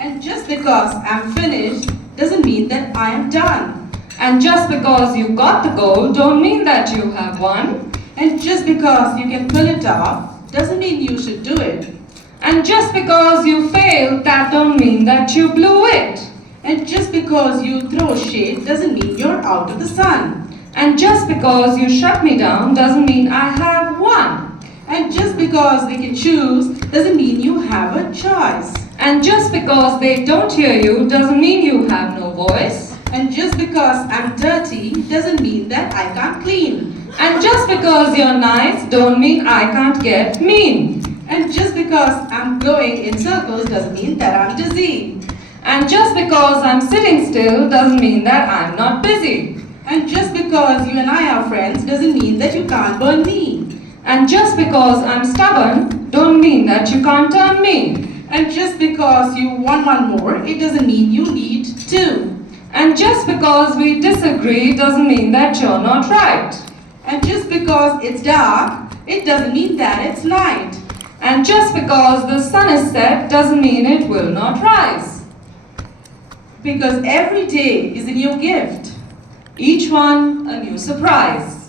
And just because I'm finished doesn't mean that I am done. And just because you got the goal don't mean that you have won. And just because you can pull it off doesn't mean you should do it. And just because you failed, that don't mean that you blew it. And just because you throw shade doesn't mean you're out of the sun. And just because you shut me down doesn't mean I have won. And just because they can choose doesn't mean you have a choice. And just because they don't hear you doesn't mean you have no voice. And just because I'm dirty doesn't mean that I can't clean. And just because you're nice don't mean I can't get mean. And just because I'm going in circles doesn't mean that I'm dizzy. And just because I'm sitting still doesn't mean that I'm not busy. And just because you and I are friends doesn't mean that you can't burn me. And just because I'm stubborn don't mean that you can't turn me. And just because you want one more, it doesn't mean you need two. And just because we disagree doesn't mean that you're not right. And just because it's dark, it doesn't mean that it's night. And just because the sun is set doesn't mean it will not rise. Because every day is a new gift. Each one a new surprise.